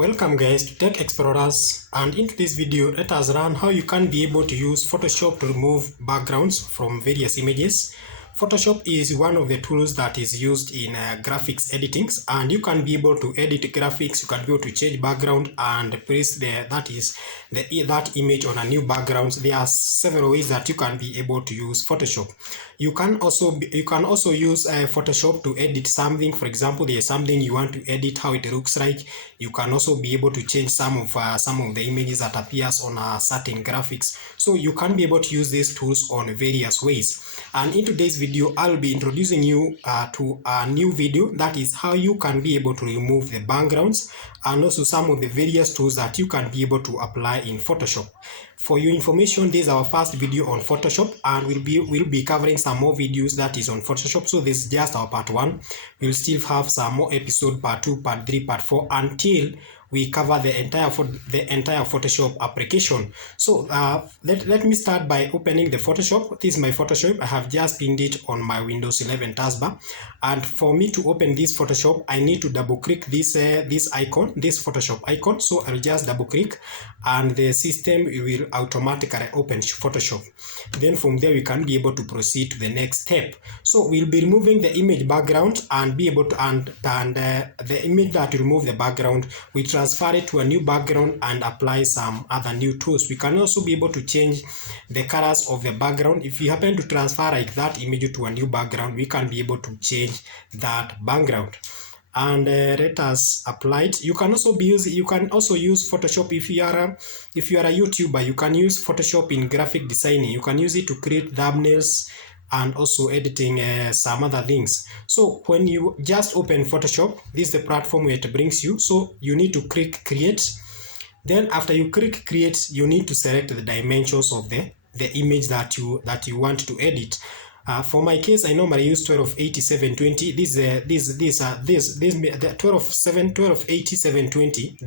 Welcome guys to Tech Explorers, and in today's video let us learn how you can be able to use Photoshop to remove backgrounds from various images. Photoshop is one of the tools that is used in graphics editing, and you can be able to edit graphics. You can be able to change background and place that image on a new background. There are several ways that you can be able to use Photoshop. You can also use Photoshop to edit something. For example, there is something you want to edit how it looks like. You can also be able to change some of the images that appears on a certain graphics. So you can be able to use these tools on various ways. And in today's video, I'll be introducing you to a new video, that is how you can be able to remove the backgrounds and also some of the various tools that you can be able to apply in Photoshop. For your information, this is our first video on Photoshop, and we'll be covering some more videos that is on Photoshop. So this is just our part 1. We'll still have some more episode, part 2, part 3, part 4, until we cover the entire Photoshop application. So let me start by opening the Photoshop. This is my Photoshop. I have just pinned it on my Windows 11 taskbar, and for me to open this Photoshop, I need to double click this icon, this Photoshop icon. So I'll just double click, and the system will automatically open Photoshop. Then from there we can be able to proceed to the next step. So we'll be removing the image background and be able to the image that remove the background, we transfer it to a new background and apply some other new tools. We can also be able to change the colors of the background. If you happen to transfer like that image to a new background, we can be able to change that background. And let us apply it. You can also use Photoshop if you are a YouTuber. You can use Photoshop in graphic designing. You can use it to create thumbnails and also editing some other things. So when you just open Photoshop, this is the platform where it brings you. So you need to click create. Then after you click create, you need to select the dimensions of the image that you want to edit. For my case, I normally use 1280x720. The 1280x720,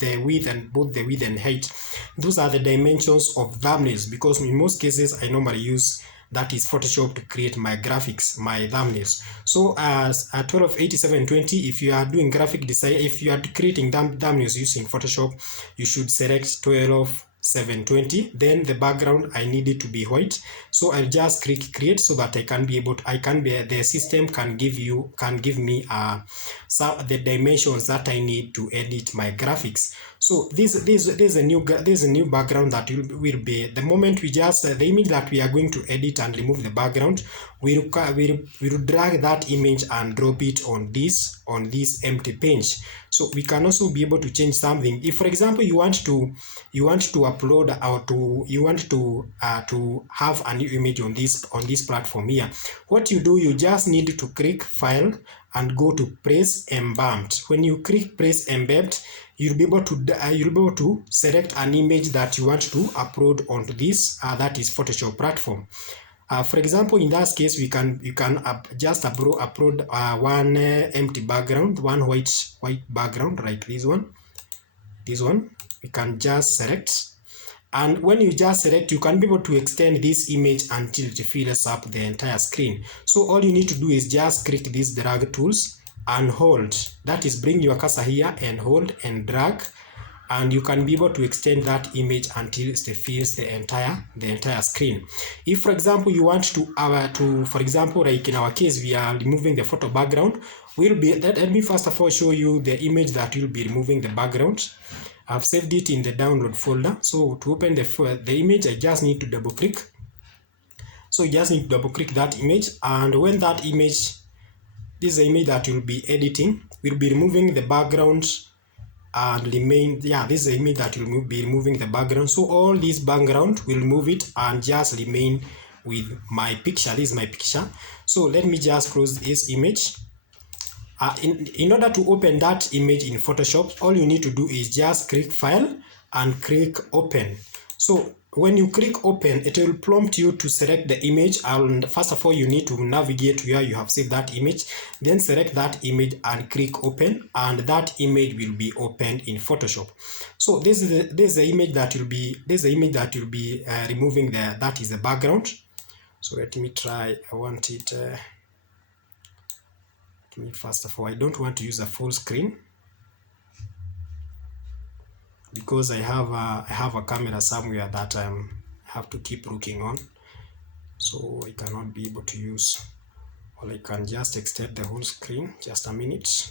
the width and both the width and height. Those are the dimensions of thumbnails, because in most cases I normally use that is Photoshop to create my graphics, my thumbnails. So as a 1280x720, if you are doing graphic design, if you are creating thumbnails using Photoshop, you should select 12x720. Then the background, I need it to be white. So I'll just click create so that the system can give me the dimensions that I need to edit my graphics. So this is a new background that will be the moment we just the image that we are going to edit and remove the background. We'll drag that image and drop it on this empty page. So we can also be able to change something. If, for example, you want to upload or you want to have a new image on this platform here, what you do, you just need to click file and go to press embed. When you click press embed, you'll be able to select an image that you want to upload onto this that is Photoshop platform. For example, in that case, you can just upload one empty background, one white background, like this one. We can just select, and when you just select, you can be able to extend this image until it fills up the entire screen. So all you need to do is just click these drag tools and hold. That is, bring your cursor here and hold and drag, and you can be able to extend that image until it fills the entire screen. If, for example, you want to for example, like in our case, we are removing the photo background. Let me first of all show you the image that will be removing the background. I've saved it in the download folder. So to open the image, I just need to double click. So you just need to double click that image, and when that image, this is the image that you'll be editing, we'll be removing the background and this is the image that will be removing the background. So all this background will remove it and just remain with my picture. This is my picture. So let me just close this image. In order to open that image in Photoshop, all you need to do is just click file and click open. So when you click open, it will prompt you to select the image, and first of all you need to navigate where you have saved that image, then select that image and click open, and that image will be opened in Photoshop. So this is the image that will be removing that is the background. So let me try. I want it first of all, I don't want to use a full screen. because I have a camera somewhere that I have to keep looking on, so I cannot be able to use, or I can just extend the whole screen. Just a minute.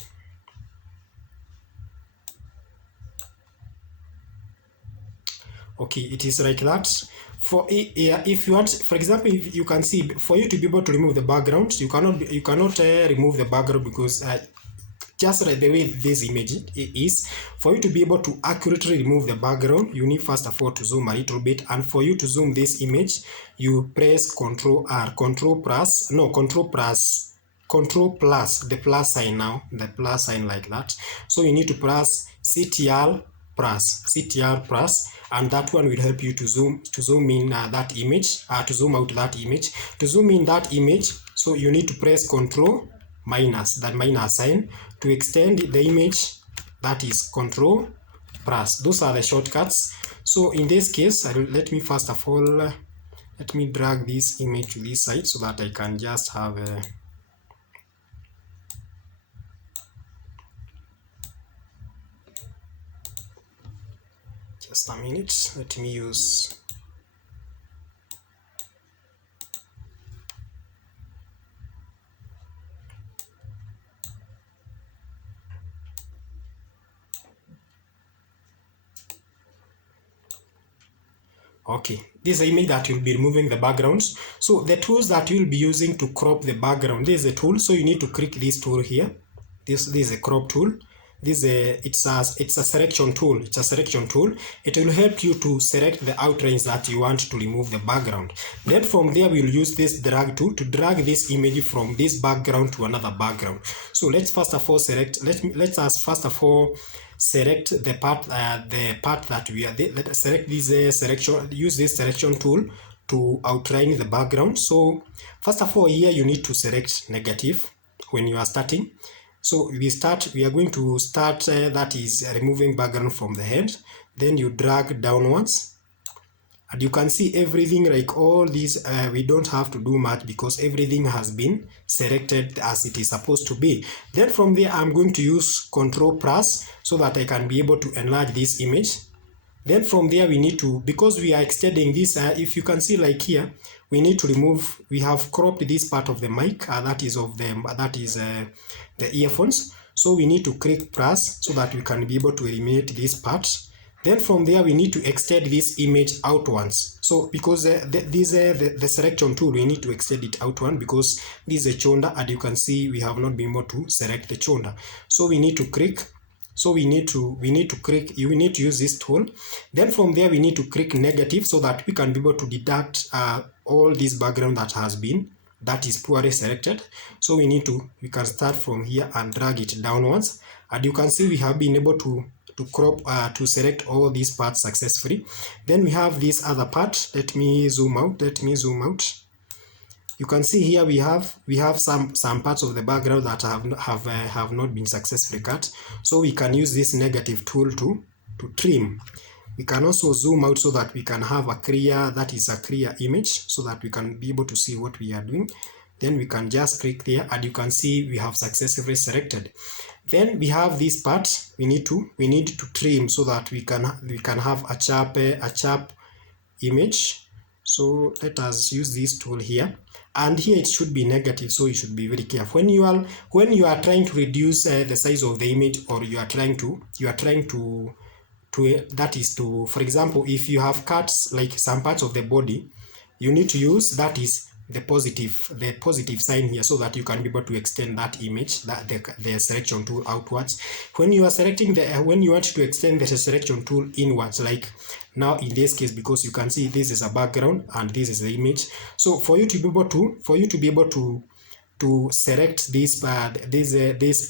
Okay, it is like that. For if you want, for example, if you can see, for you to be able to remove the background, you cannot remove the background, because just like the way this image is, for you to be able to accurately remove the background, you need first of all to zoom a little bit. And for you to zoom this image, you press Control plus, the plus sign now, the plus sign like that. So you need to press CTR plus, and that one will help you to zoom in that image, to zoom out that image. To zoom in that image, so you need to press Control minus, that minus sign. To extend the image, that is Control plus. Those are the shortcuts. So in this case, let me first of all, let me drag this image to this side so that I can just have a just a minute. Let me use okay, this is the image that you'll be removing the backgrounds. So the tools that you'll be using to crop the background, this is a tool. So you need to click this tool here. This is a crop tool. This it's a selection tool. It's a selection tool. It will help you to select the outlines that you want to remove the background. Then from there we'll use this drag tool to drag this image from this background to another background. So let's first of all select. Let us first of all select the part that we are. Select this selection. Use this selection tool to outline the background. So first of all, here you need to select negative when you are starting. So we are going to start, that is removing background from the head. Then you drag downwards, and you can see everything, like all these, we don't have to do much because everything has been selected as it is supposed to be. Then from there, I'm going to use Control plus so that I can be able to enlarge this image. Then from there we need to, because we are extending this, if you can see like here, we need to remove, we have cropped this part of the mic, that is the earphones. So we need to click plus so that we can be able to eliminate this part. Then from there we need to extend this image outwards. So because the selection tool, we need to extend it outward because this is a chonda, and you can see we have not been able to select the chonda. So we need to click. So we need to click, you need to use this tool. Then from there we need to click negative so that we can be able to deduct all this background that is poorly selected. So we can start from here and drag it downwards, and you can see we have been able to crop, to select all these parts successfully. Then we have this other part. Let me zoom out. You can see here we have some parts of the background that have not been successfully cut. So we can use this negative tool to trim. We can also zoom out so that we can have a clear image, so that we can be able to see what we are doing. Then we can just click there, and you can see we have successfully selected. Then we have this part we need to trim so that we can have a sharp image. So let us use this tool here, and here it should be negative, so you should be very careful when you are trying to reduce the size of the image, or you are trying to that is to, for example, if you have cuts like some parts of the body, you need to use, that is the positive sign here, so that you can be able to extend that image, that the selection tool outwards. When you are selecting when you want to extend the selection tool inwards, like now in this case, because you can see this is a background and this is the image. So for you to be able to select this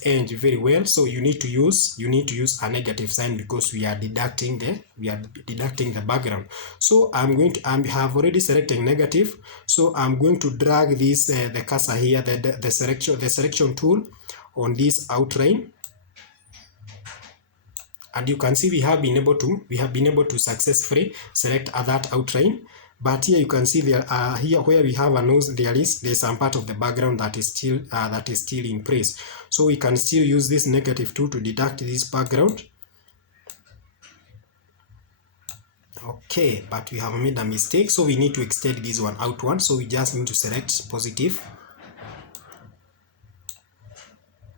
edge very well, so you need to use a negative sign, because we are deducting the background. So I have already selected negative, so I'm going to drag this the cursor here, the selection tool on this outline, and you can see we have been able to successfully select that outline. But here you can see there, here where we have a nose, there's some part of the background that is still in place. So we can still use this negative tool to deduct this background. Okay, but we have made a mistake, so we need to extend this one out one. So we just need to select positive,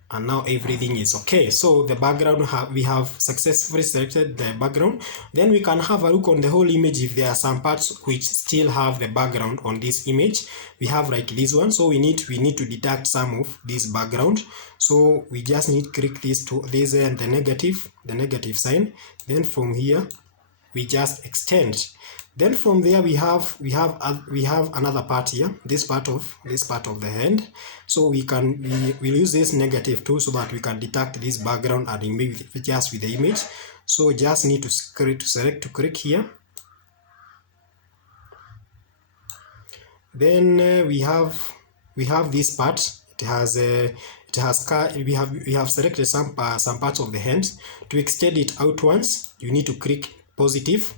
and now everything is okay. So the background, we have successfully selected the background. Then we can have a look on the whole image if there are some parts which still have the background on this image. We have like this one, so we need to deduct some of this background. So we just need to click this to this and the negative sign. Then from here we just extend. Then from there we have another part here, this part of the hand. So we'll use this negative tool so that we can detect this background and remove it just with the image. So just need to select to click here. Then we have this part. We have selected some parts of the hand. To extend it out once, you need to click positive,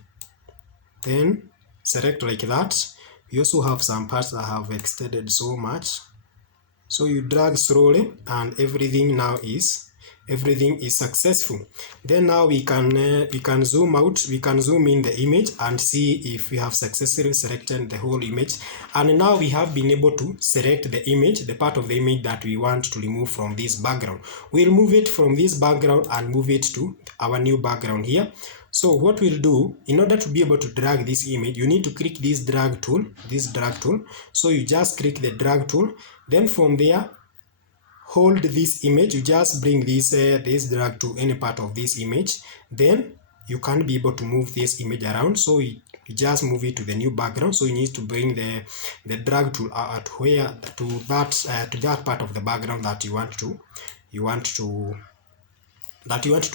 then select like that. We also have some parts that have extended so much, so you drag slowly and everything is successful. Then now we can zoom out, we can zoom in the image and see if we have successfully selected the whole image. And now we have been able to select the image, the part of the image that we want to remove from this background. We'll move it from this background and move it to our new background here. So what we'll do, in order to be able to drag this image, you need to click this drag tool. So you just click the drag tool. Then from there, hold this image. You just bring this drag to any part of this image. Then you can be able to move this image around. So you just move it to the new background. So you need to bring the drag tool to that part of the background that you want to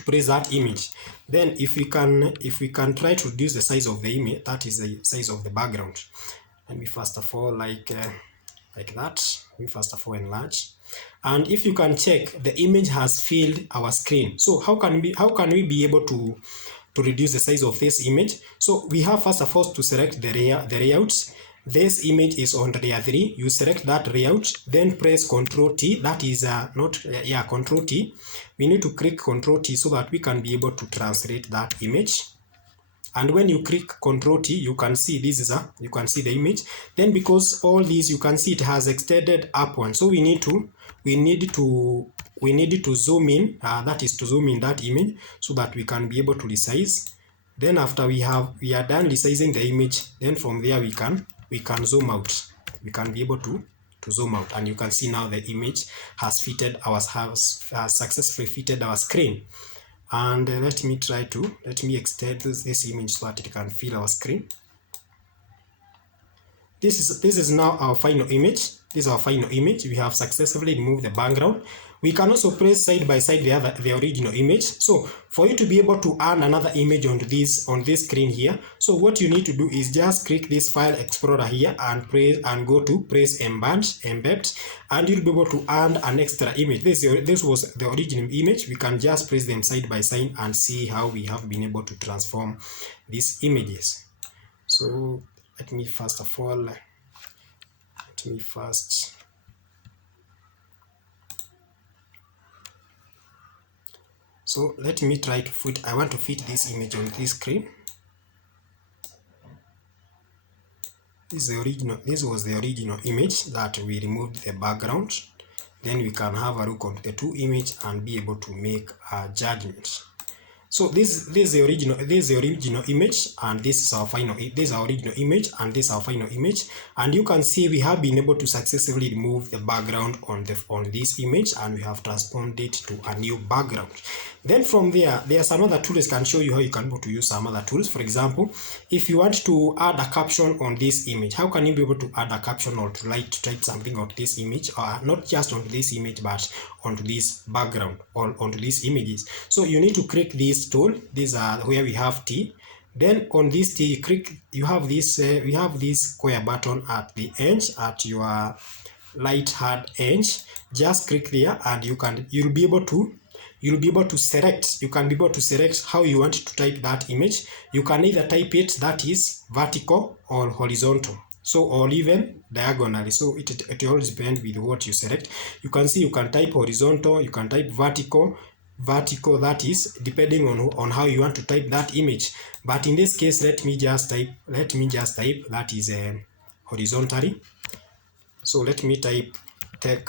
place that image. Then if we can try to reduce the size of the image, that is the size of the background. Let me first of all like that. We first of all enlarge. And if you can check, the image has filled our screen. So how can we be able to reduce the size of this image? So we have first of all to select the layouts. This image is on layer 3. You select that layout, then press Ctrl T. That is Ctrl T. We need to click Ctrl T so that we can be able to translate that image. And when you click Ctrl T, you can see you can see the image. Then because all these, you can see it has extended up one. So we need to zoom in. That is to zoom in that image so that we can be able to resize. Then after we are done resizing the image, then from there we can zoom out. We can be able to zoom out, and you can see now the image has successfully fitted our screen. And let me extend this image so that it can fill our screen. This is now our final image. This is our final image. We have successfully removed the background. We can also place side by side the original image. So for you to be able to add another image on this screen here, so what you need to do is just click this file explorer here and go to press embed, and you'll be able to add an extra image. This was the original image. We can just place them side by side and see how we have been able to transform these images. So let me first so let me try to fit. I want to fit this image on this screen. This was the original image that we removed the background. Then we can have a look at the two images and be able to make a judgment. So this is the original image, and this is our final. This is our original image, and this is our final image. And you can see we have been able to successfully remove the background on this image, and we have transformed it to a new background. Then from there are some other tools can show you how you can be able to use some other tools. For example, if you want to add a caption on this image, how can you be able to add a caption or to type something on this image, or not just on this image but onto this background or onto these images? So you need to click this tool. These are where we have T. Then on this T, you have this we have this square button at the edge, at your right hand edge. Just click there, and you'll be able to select. You can be able to select how you want to type that image. You can either type it that is vertical or horizontal, so or even diagonally. So it all depends with what you select. You can see you can type horizontal, you can type vertical, vertical, that is depending on how you want to type that image. But in this case, let me just type that is horizontally. So let me type tech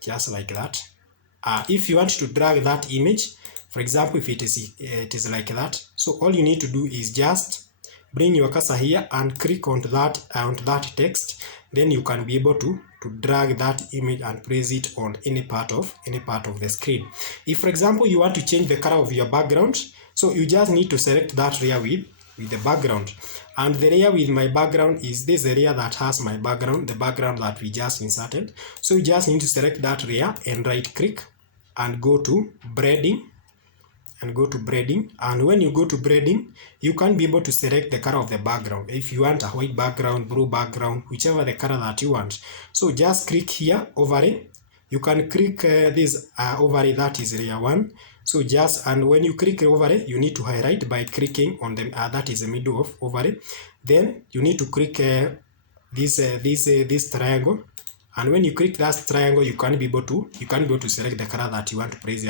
just like that. If you want to drag that image, for example, if it is like that, so all you need to do is just bring your cursor here and click on that text. Then you can be able to drag that image and place it on any part of the screen. If, for example, you want to change the color of your background, so you just need to select that layer with the background. And the layer with my background is this area that has my background, the background that we just inserted. So you just need to select that layer and right click and go to blending. And when you go to blending, you can be able to select the color of the background. If you want a white background, blue background, whichever the color that you want. So just click here, overlay. You can click this overlay, that is layer 1. So and when you click overlay, you need to highlight by clicking on the that is the middle of overlay. Then you need to click this triangle. And when you click that triangle, you can be able to select the color that you want to place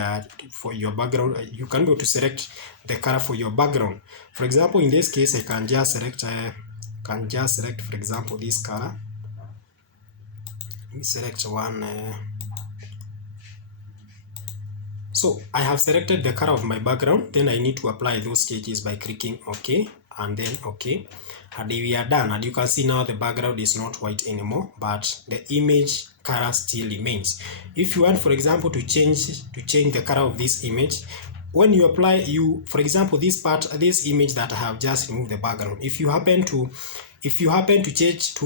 for your background. You can be able to select the color for your background. For example, in this case, I can just select for example, this color. Let me select one. So I have selected the color of my background. Then I need to apply those changes by clicking OK and then OK. And we are done, and you can see now the background is not white anymore, but the image color still remains. If you want, for example, to change the color of this image, when you apply, for example, this image that I have just removed the background, if you happen to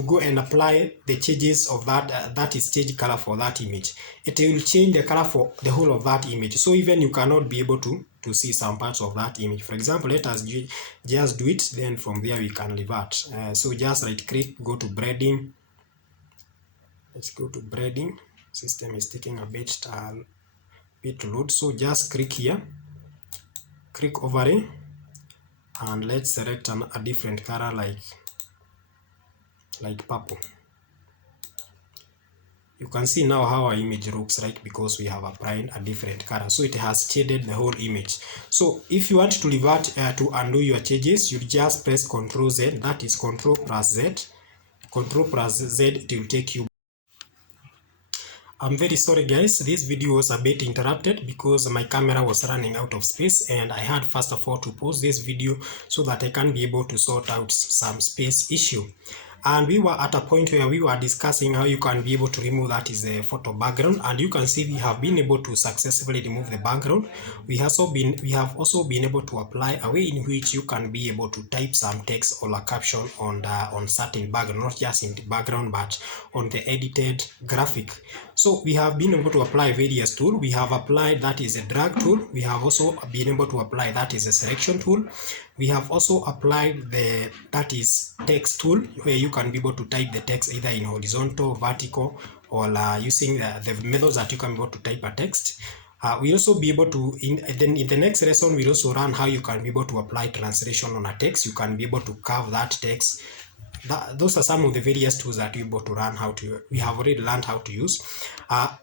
go and apply the changes of that is change color for that image, it will change the color for the whole of that image. So even you cannot be able to see some parts of that image. For example, let us just do it, then from there we can revert. So just right click, go to blending. Let's go to blending. System is taking a bit to load. So just click here, click overlay, and let's select a different color like purple. You can see now how our image looks like because we have applied a different color. So it has shaded the whole image. So if you want to revert to undo your changes, you just press Ctrl Z, that is Ctrl plus Z. Ctrl plus Z, it will take you. I'm very sorry guys, this video was a bit interrupted because my camera was running out of space, and I had first of all to pause this video so that I can be able to sort out some space issue. And we were at a point where we were discussing how you can be able to remove that is the photo background, and you can see we have been able to successfully remove the background. We have also been able to apply a way in which you can be able to type some text or a caption on certain background, not just in the background but on the edited graphic. So we have been able to apply various tools. We have applied that is a drag tool. We have also been able to apply that is a selection tool. We have also applied that is text tool, where you can be able to type the text either in horizontal, vertical, or using the methods that you can be able to type a text. We also be able to, in the next lesson, we'll also learn how you can be able to apply translation on a text. You can be able to carve that text. Those are some of the various tools that we're able to learn we have already learned how to use.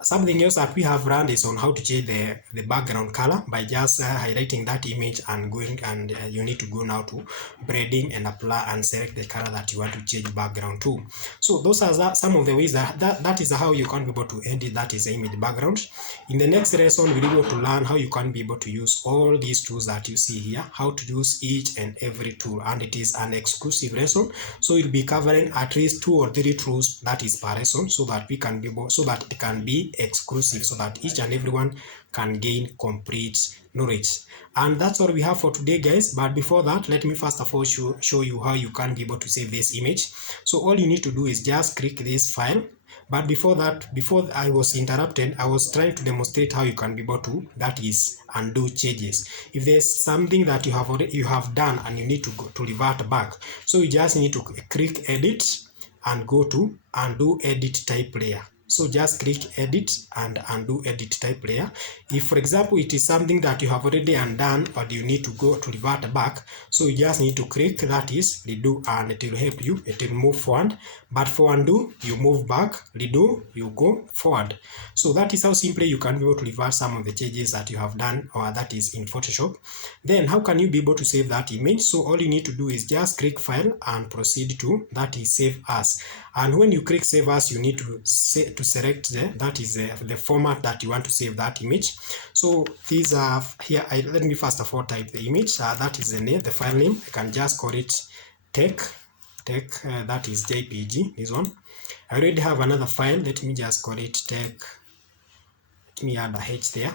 Something else that we have learned is on how to change the background color by just highlighting that image and going, and you need to go now to blending and apply and select the color that you want to change background to. So those are some of the ways that is how you can be able to edit that is the image background. In the next lesson, we'll be able to learn how you can be able to use all these tools that you see here, how to use each and every tool, and it is an exclusive lesson. So we'll be covering at least 2 or 3 tools that is per lesson, so that we can be able, so that it can be exclusive, so that each and everyone can gain complete knowledge. And that's all we have for today guys. But before that, let me first of all show you how you can be able to save this image. So all you need to do is just click this file. But before that, before I was interrupted, I was trying to demonstrate how you can be able to, that is, undo changes. If there's something that you have done and you need to go to revert back, so you just need to click edit and go to undo edit type layer. So just click edit and undo edit type layer. If for example it is something that you have already undone or you need to go to revert back, so you just need to click that is redo and it will help you, it will move forward. But for undo, you move back, redo, you go forward. So that is how simply you can be able to revert some of the changes that you have done or that is in Photoshop. Then how can you be able to save that image? So all you need to do is just click file and proceed to that is save as. And when you click save as, you need to select the format that you want to save that image. So these are here. Let me first of all type the image. That is the name, the file name. I can just call it tech. That is JPG. This one. I already have another file. Let me just call it tech. Let me add a H there.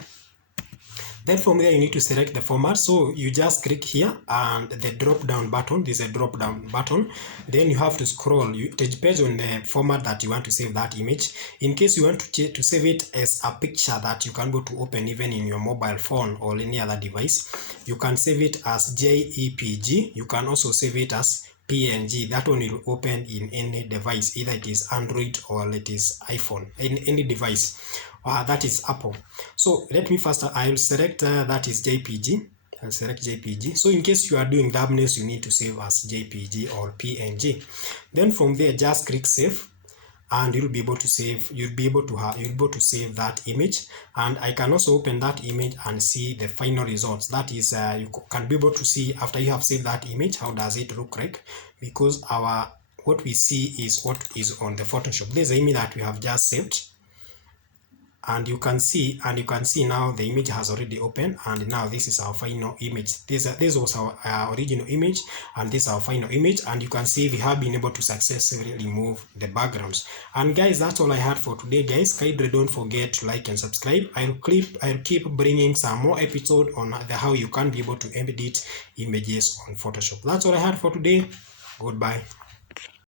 Then from there you need to select the format. So you just click here and the drop down button. This is a drop down button. Then you have to scroll. It depends on the format that you want to save that image. In case you want to save it as a picture that you can go to open even in your mobile phone or any other device, you can save it as JPG. You can also save it as PNG. That one will open in any device, either it is Android or it is iPhone, in any device. That is Apple. So let me first, I'll select that is JPG. I'll select JPG. So in case you are doing thumbnails, you need to save as JPG or PNG. Then from there, just click save, and you'll be able to save. You'll be able to save that image. And I can also open that image and see the final results. That is, you can be able to see after you have saved that image, how does it look like? Because what we see is what is on the Photoshop. There's an image that we have just saved. And you can see now the image has already opened, and now this is our final image. This was our original image, and this is our final image, and you can see we have been able to successfully remove the backgrounds. And guys, that's all I had for today, guys. Kindly don't forget to like and subscribe. I'll keep bringing some more episodes on how you can be able to edit images on Photoshop. That's all I had for today. Goodbye.